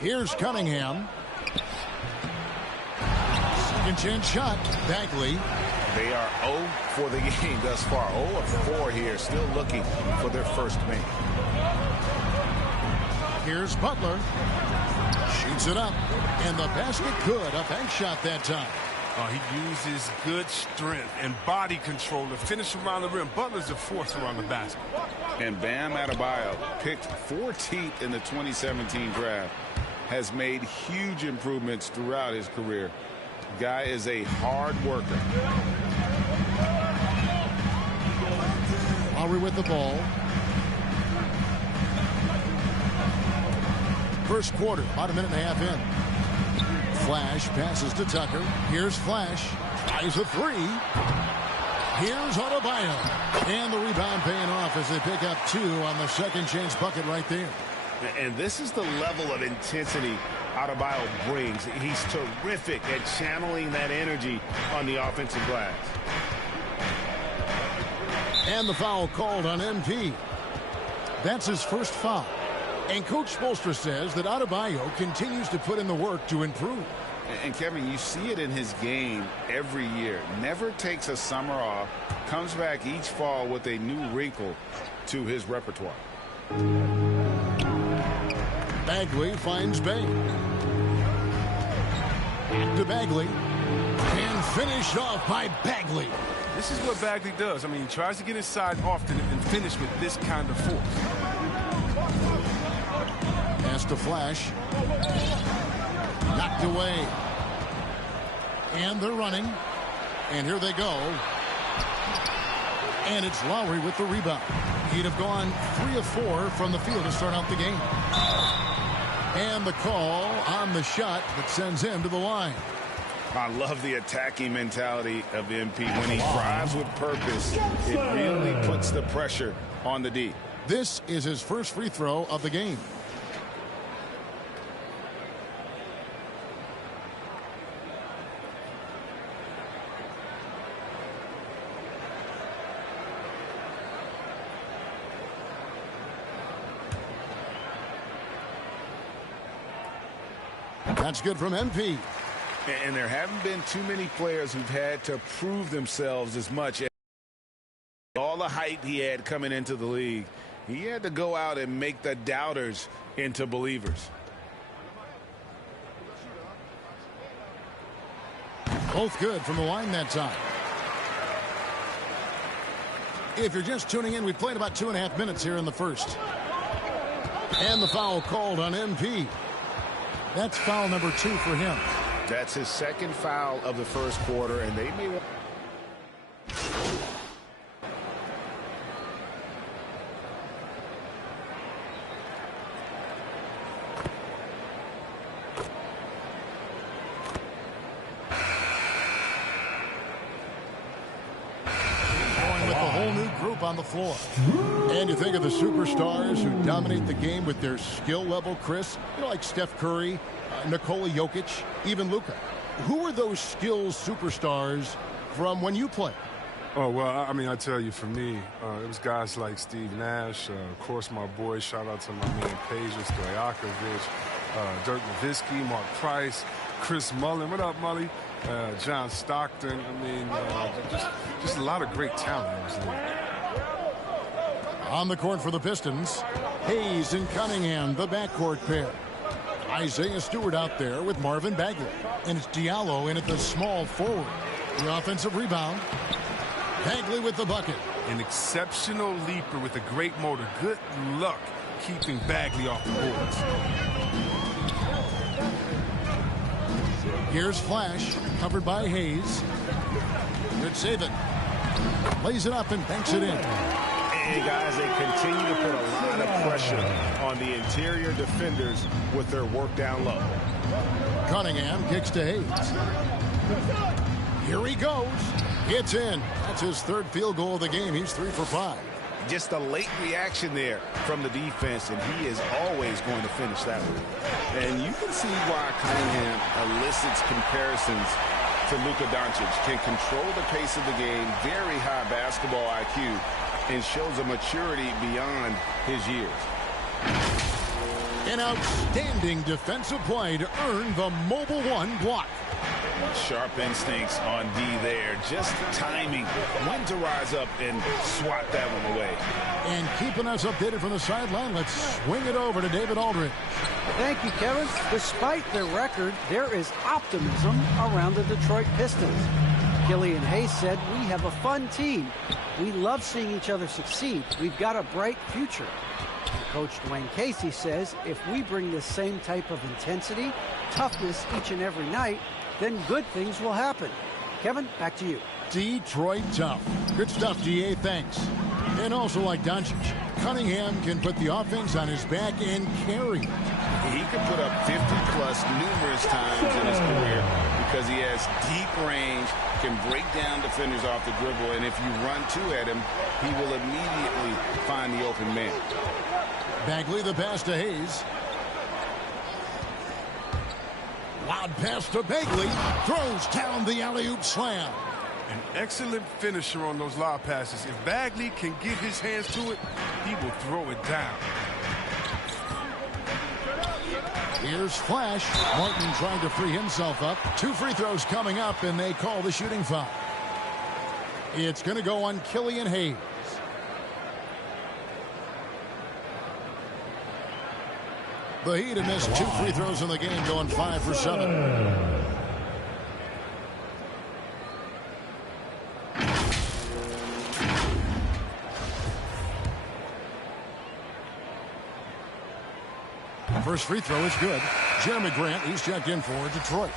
Here's Cunningham. Second chance shot. Bagley. They are 0 for the game thus far. 0 of 4 here, still looking for their first make. Here's Butler. Shoots it up. And the basket good. A bank shot that time. He uses good strength and body control to finish around the rim. Butler's a force around the basket. And Bam Adebayo, picked 14th in the 2017 draft, has made huge improvements throughout his career. Guy is a hard worker. Lowry with the ball. First quarter, about a minute and a half in. Flash passes to Tucker. Here's Flash. Tries a three. Here's Adebayo. And the rebound paying off as they pick up 2 on the second chance bucket right there. And this is the level of intensity Adebayo brings. He's terrific at channeling that energy on the offensive glass. And the foul called on MP. That's his first foul. And Coach Spoelstra says that Adebayo continues to put in the work to improve. And Kevin, you see it in his game every year. Never takes a summer off. Comes back each fall with a new wrinkle to his repertoire. Bagley finds Bain. Back to Bagley. And finished off by Bagley. This is what Bagley does. I mean, he tries to get inside often and finish with this kind of force. Pass to Flash. Knocked away. And they're running. And here they go. And it's Lowry with the rebound. He'd have gone 3 of 4 from the field to start out the game. And the call on the shot that sends him to the line. I love the attacking mentality of MP. When he drives with purpose, it really puts the pressure on the D. This is his first free throw of the game. That's good from MP. And there haven't been too many players who've had to prove themselves as much. All the hype he had coming into the league, he had to go out and make the doubters into believers. Both good from the line that time. If you're just tuning in, we've played about 2.5 minutes here in the first. And the foul called on MP. That's foul number 2 for him. That's his second foul of the first quarter, and they may want... On the floor. And you think of the superstars who dominate the game with their skill level, Chris, like Steph Curry, Nikola Jokic, even Luka. Who are those skills superstars from when you played? Oh, well, I mean, I tell you, for me, it was guys like Steve Nash, of course, my boy, shout out to my man Peja Stojakovic, Dirk Nowitzki, Mark Price, Chris Mullin. What up, Mully? John Stockton. I mean, just a lot of great talent in this league. On the court for the Pistons, Hayes and Cunningham, the backcourt pair. Isaiah Stewart out there with Marvin Bagley. And it's Diallo in at the small forward. The offensive rebound. Bagley with the bucket. An exceptional leaper with a great motor. Good luck keeping Bagley off the boards. Here's Flash, covered by Hayes. Good save it. Lays it up and banks it in. And guys, they continue to put a lot of pressure on the interior defenders with their work down low. Cunningham kicks to Hayes. Here he goes. It's in. That's his third field goal of the game. He's 3 for 5. Just a late reaction there from the defense, and he is always going to finish that one. And you can see why Cunningham elicits comparisons to Luka Doncic. Can control the pace of the game, very high basketball IQ, and shows a maturity beyond his years. An outstanding defensive play to earn the Mobile One block. Sharp instincts on D there. Just timing when to rise up and swat that one away. And keeping us updated from the sideline, let's swing it over to David Aldridge. Thank you, Kevin. Despite their record, there is optimism around the Detroit Pistons. Killian Hayes said, "We have a fun team. We love seeing each other succeed. We've got a bright future." Coach Dwayne Casey says, "If we bring the same type of intensity, toughness each and every night, then good things will happen." Kevin, back to you. Detroit tough. Good stuff, DA. Thanks. And also, like Doncic, Cunningham can put the offense on his back and carry. He could put up 50-plus numerous times in his career because he has deep range, can break down defenders off the dribble, and if you run two at him, he will immediately find the open man. Bagley, the pass to Hayes. Loud pass to Bagley. Throws down the alley-oop slam. An excellent finisher on those lob passes. If Bagley can get his hands to it, he will throw it down. Here's Flash. Martin trying to free himself up. 2 free throws coming up, and they call the shooting foul. It's going to go on Killian Hayes. The Heat have missed 2 free throws in the game, going 5 for 7. First free throw is good. Jeremy Grant, he's checked in for Detroit.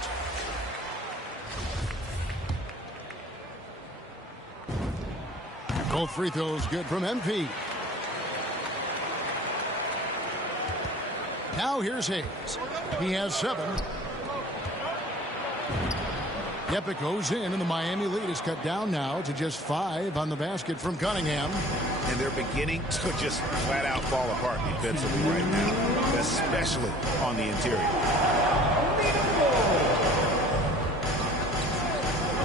Both free throws good from MP. Now here's Hayes. He has 7. Yep, it goes in, and the Miami lead is cut down now to just 5 on the basket from Cunningham. And they're beginning to just flat out fall apart defensively right now, especially on the interior.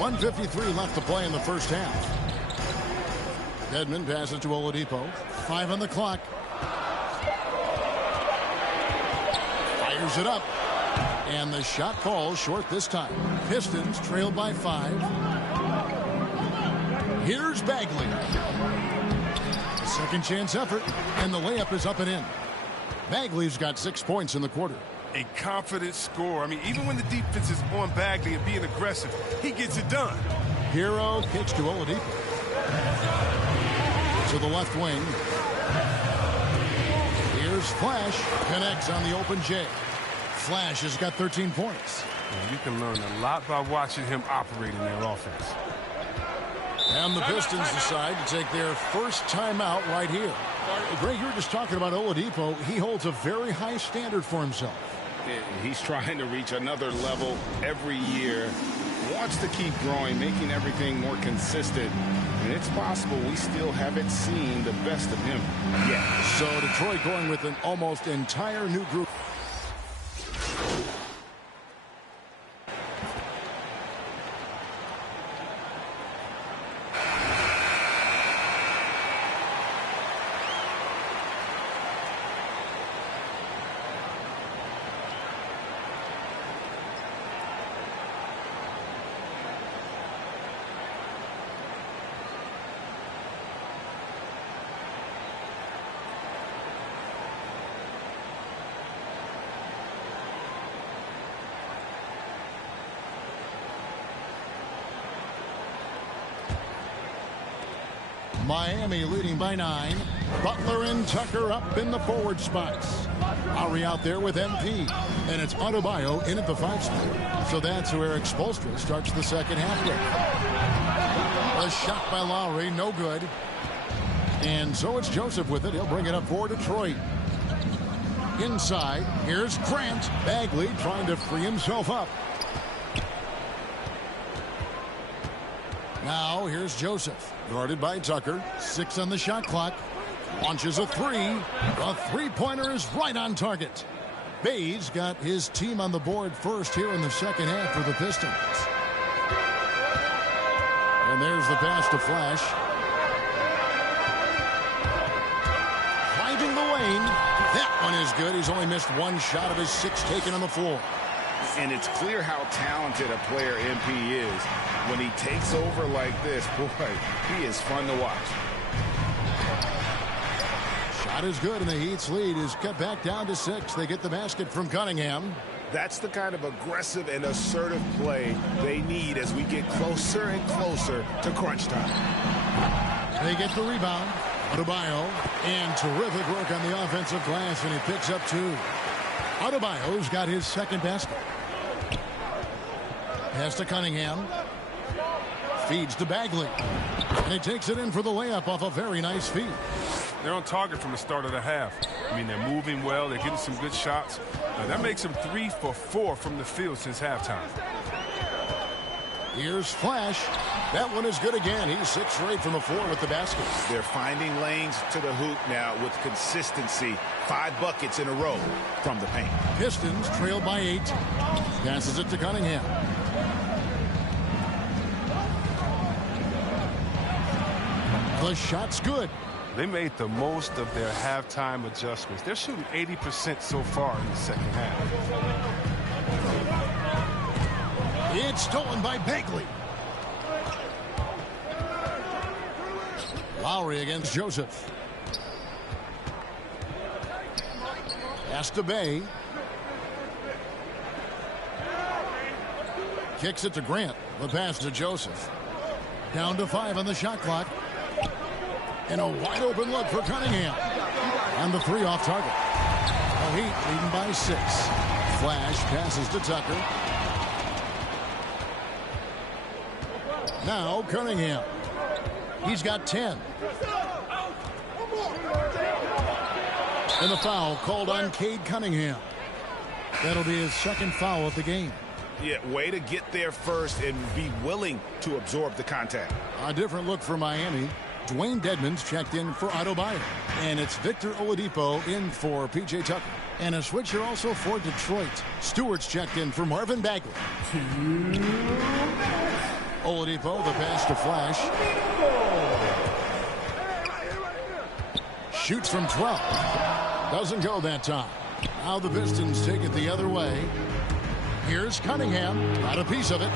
1:53 left to play in the first half. Dedmon passes to Oladipo. 5 on the clock. Fires it up. And the shot falls short this time. Pistons trailed by 5. Here's Bagley. A second chance effort, and the layup is up and in. Bagley's got 6 points in the quarter. A confident scorer. I mean, even when the defense is on Bagley and being aggressive, he gets it done. Hero kicks to Oladipo. To the left wing. Here's Flash. Connects on the open J. Flash has got 13 points. You can learn a lot by watching him operate in their offense. And the Pistons decide to take their first timeout right here. Greg, you were just talking about Oladipo. He holds a very high standard for himself. He's trying to reach another level every year. Wants to keep growing, making everything more consistent. And it's possible we still haven't seen the best of him yet. So Detroit going with an almost entire new group. Miami leading by 9. Butler and Tucker up in the forward spots. Lowry out there with MP. And it's Adebayo in at the 5 spot. So that's who Eric Spoelstra starts the second half with. A shot by Lowry, no good. And so it's Joseph with it. He'll bring it up for Detroit. Inside, here's Grant. Bagley trying to free himself up. Now here's Joseph, guarded by Tucker. 6 on the shot clock. Launches a 3. The three-pointer is right on target. Bay's got his team on the board first here in the second half for the Pistons. And there's the pass to Flash. Finding the lane. That one is good. He's only missed one shot of his 6 taken on the floor. And it's clear how talented a player MP is. When he takes over like this, boy, he is fun to watch. Shot is good, and the Heat's lead is cut back down to 6. They get the basket from Cunningham. That's the kind of aggressive and assertive play they need as we get closer and closer to crunch time. They get the rebound. Adebayo, and terrific work on the offensive glass, and he picks up 2. Adebayo's got his second basket. Pass to Cunningham. Feeds to Bagley. And he takes it in for the layup off a very nice feed. They're on target from the start of the half. I mean, they're moving well. They're getting some good shots. That makes them 3 for 4 from the field since halftime. Here's Flash. That one is good again. He's 6 for 8 from the floor with the basket. They're finding lanes to the hoop now with consistency. 5 buckets in a row from the paint. Pistons trail by 8. Passes it to Cunningham. The shot's good. They made the most of their halftime adjustments. They're shooting 80% so far in the second half. It's stolen by Bagley. Lowry against Joseph. Pass to Bay. Kicks it to Grant. The pass to Joseph. Down to 5 on the shot clock. And a wide open look for Cunningham. And the 3 off target. The Heat leading by 6. Flash passes to Tucker. Now Cunningham. He's got 10. And the foul called on Cade Cunningham. That'll be his second foul of the game. Yeah, way to get there first and be willing to absorb the contact. A different look for Miami. Dwayne Dedmon's checked in for Adebayo. And it's Victor Oladipo in for P.J. Tucker. And a switcher also for Detroit. Stewart's checked in for Marvin Bagley. Oladipo, the pass to Flash. Shoots from 12. Doesn't go that time. Now the Pistons take it the other way. Here's Cunningham. Got a piece of it.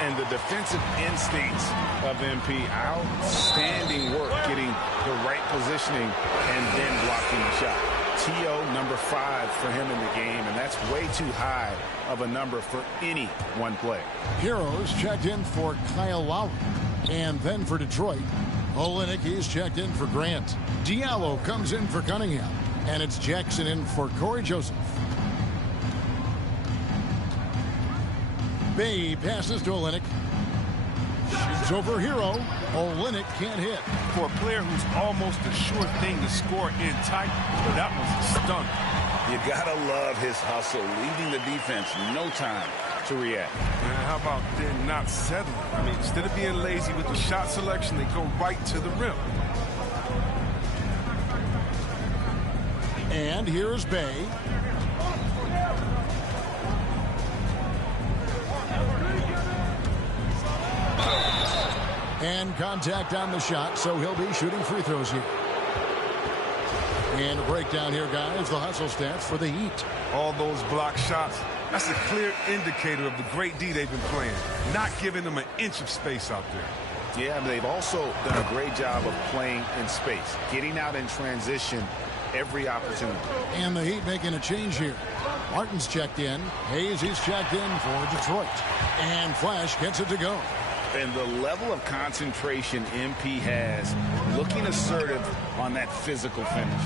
And the defensive instincts of MP, outstanding work getting the right positioning and then blocking the shot. TO number 5 for him in the game, and that's way too high of a number for any one play. Heroes checked in for Kyle Lowry. And then for Detroit, Olynyk, he's checked in for Grant. Diallo comes in for Cunningham. And it's Jackson in for Corey Joseph. Bay passes to Olynyk. Shoots over Hero. Olynyk can't hit. For a player who's almost a sure thing to score in tight, that was a stunner. You gotta love his hustle, leaving the defense no time to react. And how about then not settling? I mean, instead of being lazy with the shot selection, they go right to the rim. And here's Bay. And contact on the shot, so he'll be shooting free throws here. And a breakdown here, guys. The hustle stats for the Heat. All those block shots, that's a clear indicator of the great D they've been playing. Not giving them an inch of space out there. Yeah, they've also done a great job of playing in space, getting out in transition every opportunity. And the Heat making a change here. Martin's checked in. Hayes is checked in for Detroit. And Flash gets it to go. And the level of concentration MP has, looking assertive on that physical finish.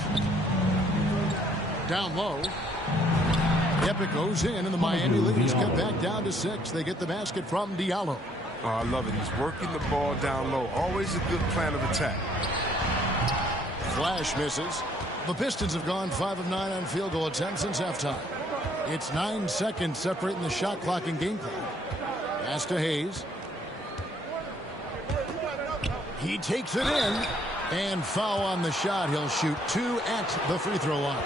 Down low. Epic goes in, and the Miami leads cut back down to 6. They get the basket from Diallo. Oh, I love it. He's working the ball down low. Always a good plan of attack. Flash misses. The Pistons have gone 5 of 9 on field goal attempts since halftime. It's 9 seconds separating the shot clock and game clock. Pass to Hayes. He takes it in. And foul on the shot. He'll shoot 2 at the free throw line.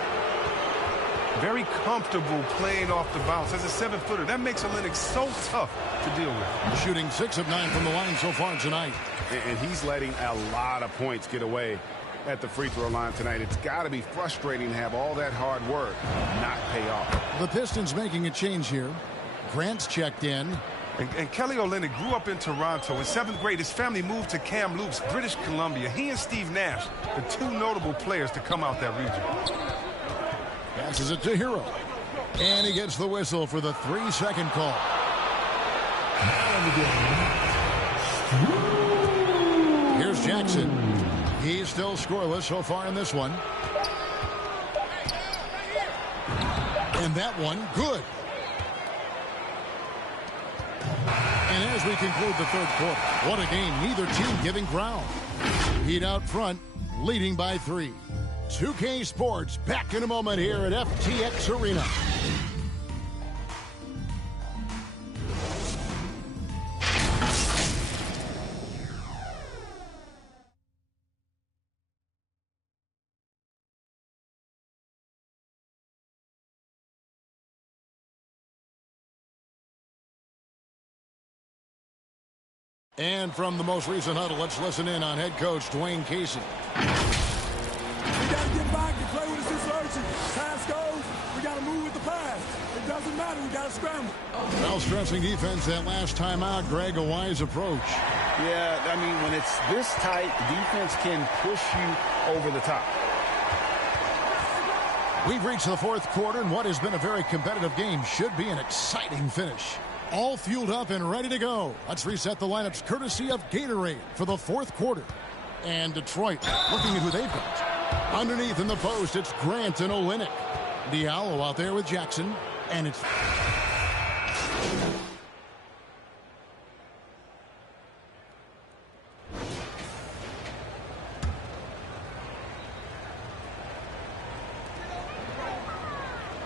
Very comfortable playing off the bounce. As a 7-footer, that makes Olynyk so tough to deal with. Shooting 6 of 9 from the line so far tonight. And he's letting a lot of points get away at the free throw line tonight. It's got to be frustrating to have all that hard work not pay off. The Pistons making a change here. Grant's checked in. And Kelly Olynyk grew up in Toronto. In 7th grade, his family moved to Kamloops, British Columbia. He and Steve Nash, the two notable players to come out that region. Passes it to Hero. And he gets the whistle for the 3-second call. Here's Jackson. He's still scoreless so far in this one. And that one, good. And as we conclude the third quarter, what a game. Neither team giving ground. Heat out front, leading by 3. 2K Sports back in a moment here at FTX Arena. And from the most recent huddle, let's listen in on head coach Dwayne Casey. We got to get back and play with the situation. Pass goes, we got to move with the pass. It doesn't matter, we got to scramble. Well, stressing defense that last time out, Greg, a wise approach. Yeah, I mean, when it's this tight, defense can push you over the top. We've reached the fourth quarter, and what has been a very competitive game should be an exciting finish. All fueled up and ready to go. Let's reset the lineups courtesy of Gatorade for the fourth quarter. And Detroit looking at who they've got. Underneath in the post, it's Grant and Olynyk. Diallo out there with Jackson. And it's...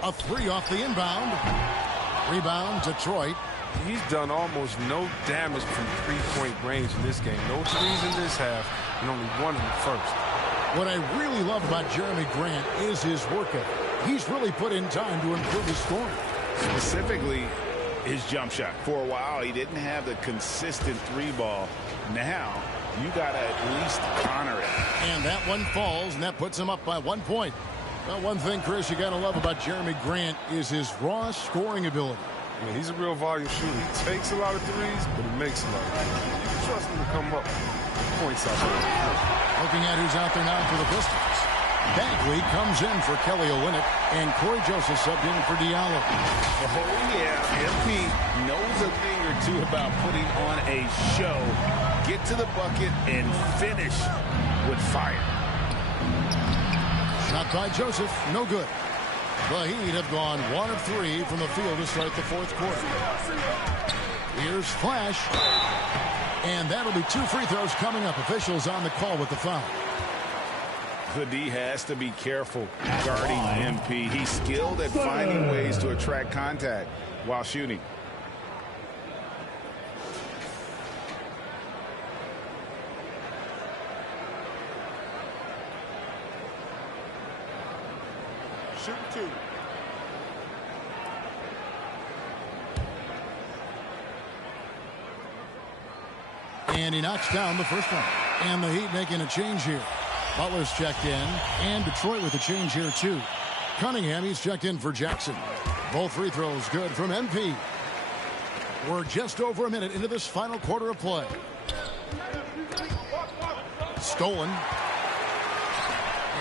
a 3 off the inbound. Rebound, Detroit. He's done almost no damage from three-point range in this game. No threes in this half, and only one in the first. What I really love about Jeremy Grant is his work ethic. He's really put in time to improve his scoring. Specifically, his jump shot. For a while, he didn't have the consistent 3-ball. Now, you got to at least honor it. And that one falls, and that puts him up by 1 point. Well, one thing, Chris, you got to love about Jeremy Grant is his raw scoring ability. I mean, he's a real volume shooter. He takes a lot of threes, but he makes a lot. You can trust him to come up points out there. Looking at who's out there now for the Pistons. Bagley comes in for Kelly Olynyk, and Corey Joseph subbed in for Diallo. Oh, yeah. MP knows a thing or two about putting on a show. Get to the bucket and finish with fire. Shot by Joseph, no good. The Heat have gone 1 of 3 from the field to start the fourth quarter. Here's Flash. And that'll be 2 free throws coming up. Officials on the call with the foul. The D has to be careful guarding MP. He's skilled at finding ways to attract contact while shooting. Shoot 2. And he knocks down the first one. And the Heat making a change here. Butler's checked in. And Detroit with a change here, too. Cunningham, he's checked in for Jackson. Both free throws good from MP. We're just over a minute into this final quarter of play. Stolen.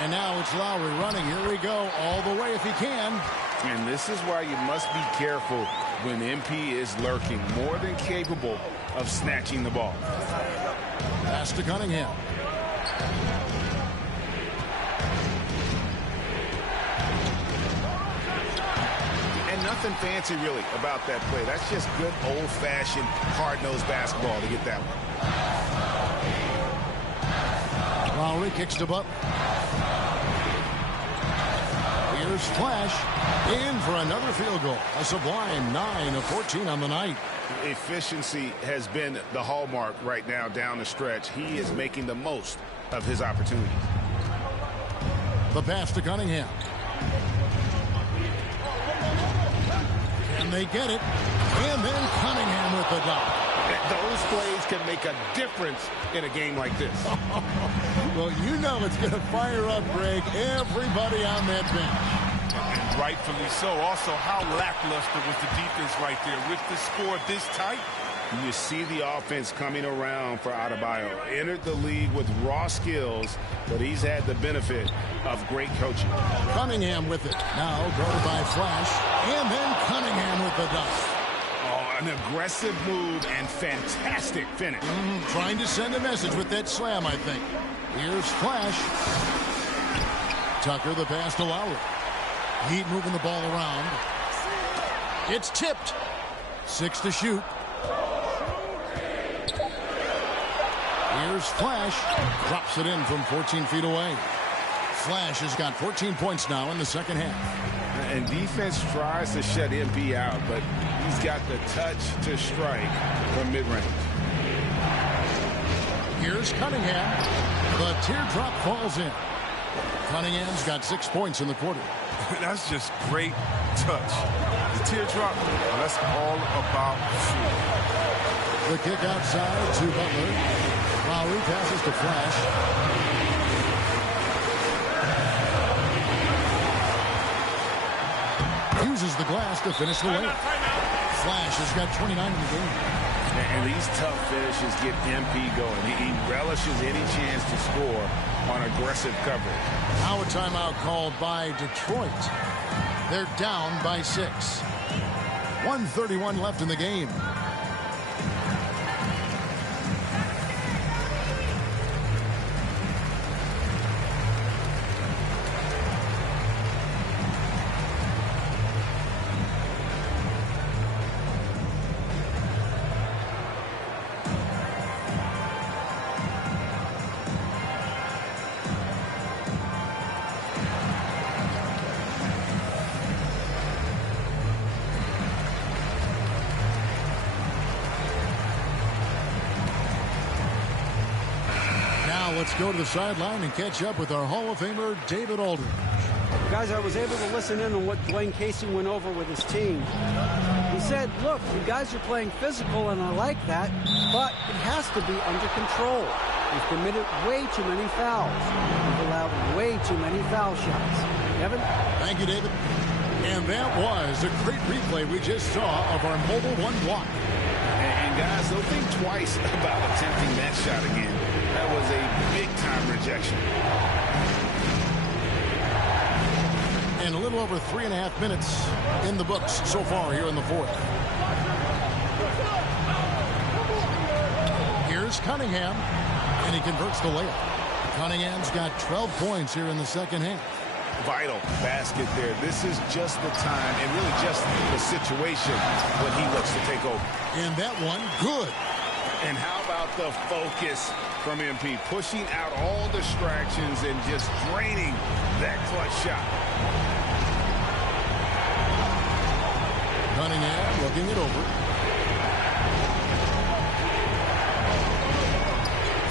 And now it's Lowry running. Here we go. All the way if he can. And this is why you must be careful when MP is lurking. More than capable of snatching the ball. Pass to Cunningham. And nothing fancy really about that play. That's just good old-fashioned hard-nosed basketball to get that one. Lowry kicks to Butler. Here's Flash in for another field goal. A sublime 9 of 14 on the night. Efficiency has been the hallmark right now down the stretch. He is making the most of his opportunities. The pass to Cunningham. And they get it. And then Cunningham with the dunk. Those plays can make a difference in a game like this. Well, you know it's going to fire up, Greg, everybody on that bench. And rightfully so. Also, how lackluster was the defense right there with the score this tight? You see the offense coming around for Adebayo. Entered the league with raw skills, but he's had the benefit of great coaching. Cunningham with it. Now guarded by Flash. And then Cunningham with the dunk. Oh, an aggressive move and fantastic finish. Trying to send a message with that slam, I think. Here's Flash. Tucker the pass to Lowry. Heat moving the ball around. It's tipped. 6 to shoot. Here's Flash. Drops it in from 14 feet away. Flash has got 14 points now in the second half. And defense tries to shut MP out, but he's got the touch to strike from mid-range. Here's Cunningham. The teardrop falls in. Cunningham's got 6 points in the quarter. That's just great touch. The teardrop, that's all about food. The kick outside to Butler. Lowry passes to Flash. Uses the glass to finish the layup. Flash has got 29 in the game. And these tough finishes get MP going. He relishes any chance to score on aggressive coverage. Now a timeout called by Detroit. They're down by 6. 1:31 left in the game. Let's go to the sideline and catch up with our Hall of Famer, David Aldridge. Guys, I was able to listen in on what Dwayne Casey went over with his team. He said, look, you guys are playing physical, and I like that, but it has to be under control. We've committed way too many fouls. We've allowed way too many foul shots. Kevin? Thank you, David. And that was a great replay we just saw of our mobile one block. And guys, don't think twice about attempting that shot again. That was a big-time rejection. And a little over 3.5 minutes in the books so far here in the fourth. Here's Cunningham, and he converts the layup. Cunningham's got 12 points here in the second half. Vital basket there. This is just the time and really just the situation when he looks to take over. And that one, good. And how about the focus from MP, pushing out all distractions and just draining that clutch shot. Cunningham looking it over.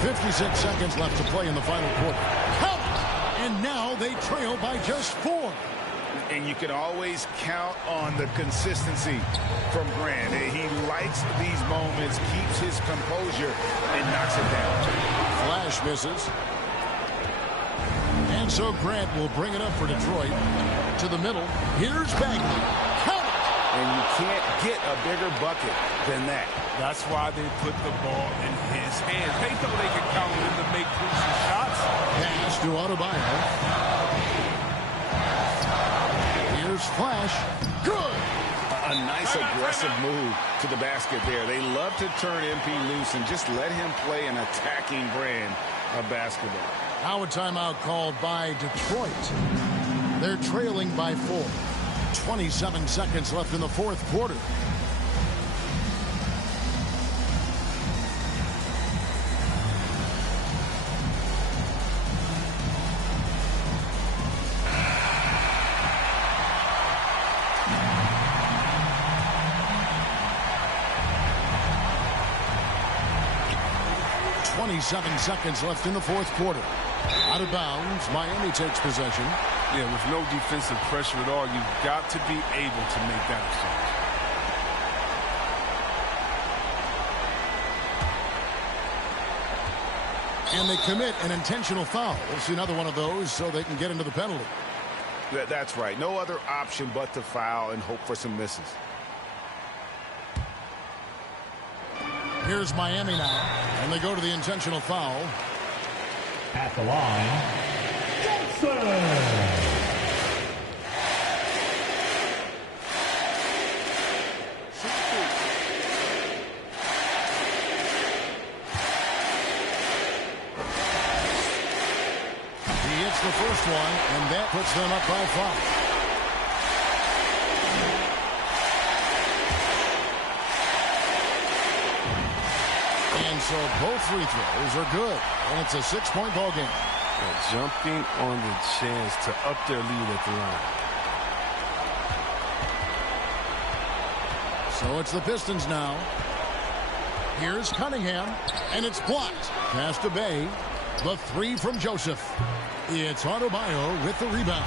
56 seconds left to play in the final quarter. Count! And now they trail by just 4. And you can always count on the consistency from Grant. He likes these moments, keeps his composure, and knocks it down. Flash misses. And so Grant will bring it up for Detroit. To the middle. Here's Bagley. Count it! And you can't get a bigger bucket than that. That's why they put the ball in his hands. They thought they could count him to make crucial shots. Pass to Adebayo. Here's Flash. Good! A nice aggressive move to the basket there. They love to turn MP loose and just let him play an attacking brand of basketball. Now a timeout called by Detroit. They're trailing by 4. 27 seconds left in the fourth quarter. Seconds left in the fourth quarter. Out of bounds, Miami takes possession. Yeah, with no defensive pressure at all, you've got to be able to make that exchange. And they commit an intentional foul. We'll see another one of those so they can get into the penalty. That's right. No other option but to foul and hope for some misses. Here's Miami now, and they go to the intentional foul. At the line, Johnson. The first one, and that puts them up by 5. And so both free throws are good, and it's a 6-point ball game. Jumping on the chance to up their lead at the line. So it's the Pistons now. Here's Cunningham, and it's blocked. Pass to Bay. The 3 from Joseph. It's Adebayo with the rebound.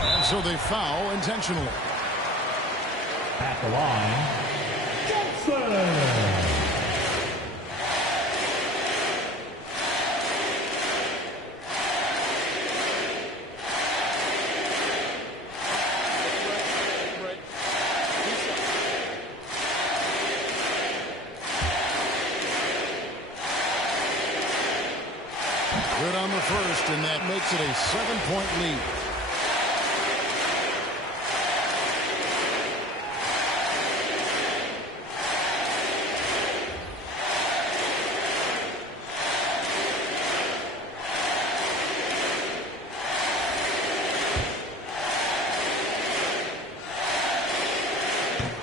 And so they foul intentionally. At the line, Johnson. Good on the first, and that makes it a 7-point lead.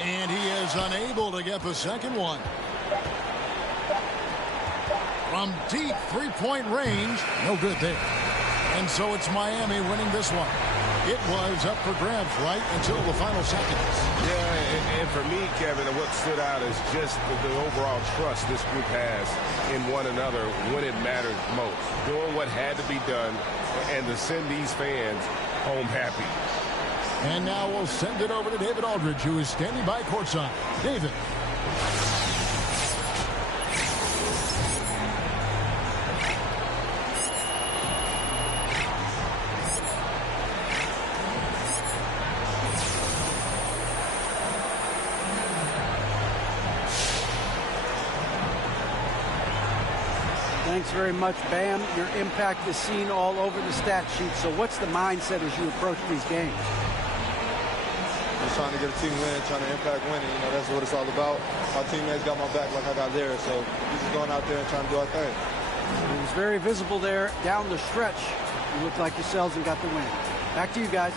And he is unable to get the second one. From deep three-point range, no good there. And so it's Miami winning this one. It was up for grabs right until the final seconds. Yeah, and for me, Kevin, what stood out is just the overall trust this group has in one another when it mattered most. Doing what had to be done and to send these fans home happy. And now we'll send it over to David Aldridge, who is standing by courtside. David. Thanks very much, Bam. Your impact is seen all over the stat sheet. So what's the mindset as you approach these games? Just trying to get a team win, trying to impact winning. You know, that's what it's all about. My teammates got my back like I got theirs. So we're just going out there and trying to do our thing. It was very visible there down the stretch. You looked like yourselves and got the win. Back to you guys.